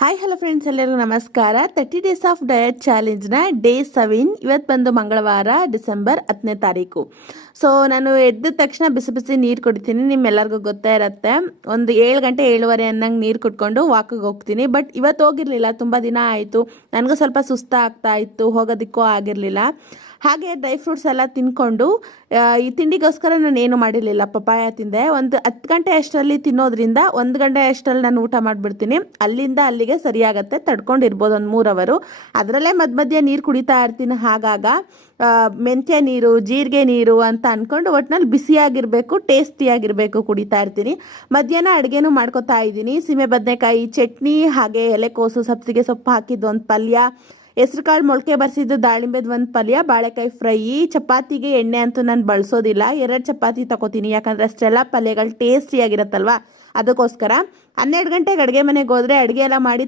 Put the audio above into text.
Hi hello friends, ಎಲ್ಲರಿಗೂ ನಮಸ್ಕಾರ. 30 days of diet ಚಾಲೆಂಜ್ನ day 7 ಇವತ್ತು ಬಂದು ಮಂಗಳವಾರ ಡಿಸೆಂಬರ್ 10ನೇ ತಾರೀಕು. ಸೊ ನಾನು ಎದ್ದ ತಕ್ಷಣ ಬಿಸಿ ಬಿಸಿ ನೀರು ಕುಡಿತೀನಿ. ನಿಮ್ಮೆಲ್ಲರಿಗೂ ಗೊತ್ತೇ ಇರುತ್ತೆ. ಒಂದು 7 ಗಂಟೆ 7:15 ಅನ್ನಂಗೆ ನೀರು ಕುಟ್ಕೊಂಡು ವಾಕಿಗೆ ಹೋಗ್ತೀನಿ. ಬಟ್ ಇವತ್ತು ಹೋಗಿರಲಿಲ್ಲ, ತುಂಬ ದಿನ ಆಯಿತು. ನನಗೂ ಸ್ವಲ್ಪ ಸುಸ್ತಾಗ್ತಾ ಇತ್ತು, ಹೋಗೋದಕ್ಕೂ ಆಗಿರಲಿಲ್ಲ. ಹಾಗೆ ಡ್ರೈ ಫ್ರೂಟ್ಸ್ ಎಲ್ಲ ತಿನ್ಕೊಂಡು ಈ ತಿಂಡಿಗೋಸ್ಕರ ನಾನು ಏನು ಮಾಡಿರಲಿಲ್ಲ. ಪಪಾಯ ತಿಂದೆ. ಒಂದು 10 ಗಂಟೆ ಅಷ್ಟರಲ್ಲಿ ತಿನ್ನೋದ್ರಿಂದ 1 ಗಂಟೆ ಅಷ್ಟರಲ್ಲಿ ನಾನು ಊಟ ಮಾಡಿಬಿಡ್ತೀನಿ. ಅಲ್ಲಿಂದ ಅಲ್ಲಿಗೆ ಸರಿಯಾಗತ್ತೆ, ತಡ್ಕೊಂಡಿರ್ಬೋದು ಒಂದು 3 ಅವರು. ಅದರಲ್ಲೇ ಮಧ್ಯ ನೀರು ಕುಡಿತಾ ಇರ್ತೀನಿ. ಹಾಗಾಗ ಮೆಂತ್ಯ ನೀರು, ಜೀರಿಗೆ ನೀರು ಅಂತ ಅಂದ್ಕೊಂಡು ಒಟ್ಟಿನಲ್ಲಿ ಬಿಸಿಯಾಗಿರಬೇಕು, ಟೇಸ್ಟಿಯಾಗಿರಬೇಕು ಕುಡಿತಾ ಇರ್ತೀನಿ. ಮಧ್ಯಾಹ್ನ ಅಡುಗೆನೂ ಮಾಡ್ಕೊತಾ ಇದ್ದೀನಿ. ಸೀಮೆ ಬದನೆಕಾಯಿ ಚಟ್ನಿ, ಹಾಗೆ ಎಲೆಕೋಸು ಸಬ್ಸಿಗೆ ಸೊಪ್ಪು ಹಾಕಿದ್ದು ಒಂದು ಪಲ್ಯ, ಹೆಸ್ರು ಕಾಳು ಮೊಳಕೆ ಬರ್ಸಿದ್ದು ದಾಳಿಂಬೆದು ಒಂದು ಪಲ್ಯ, ಬಾಳೆಕಾಯಿ ಫ್ರೈ. ಚಪಾತಿಗೆ ಎಣ್ಣೆ ಅಂತೂ ನಾನು ಬಳಸೋದಿಲ್ಲ, 2 ಚಪಾತಿ ತಗೋತೀನಿ. ಯಾಕಂದರೆ ಅಷ್ಟೆಲ್ಲ ಪಲ್ಯಗಳು ಟೇಸ್ಟಿಯಾಗಿರುತ್ತಲ್ವ, ಅದಕ್ಕೋಸ್ಕರ. 12 ಗಂಟೆಗೆ ಅಡುಗೆ ಮನೆಗೆ ಹೋದರೆ ಅಡುಗೆ ಎಲ್ಲ ಮಾಡಿ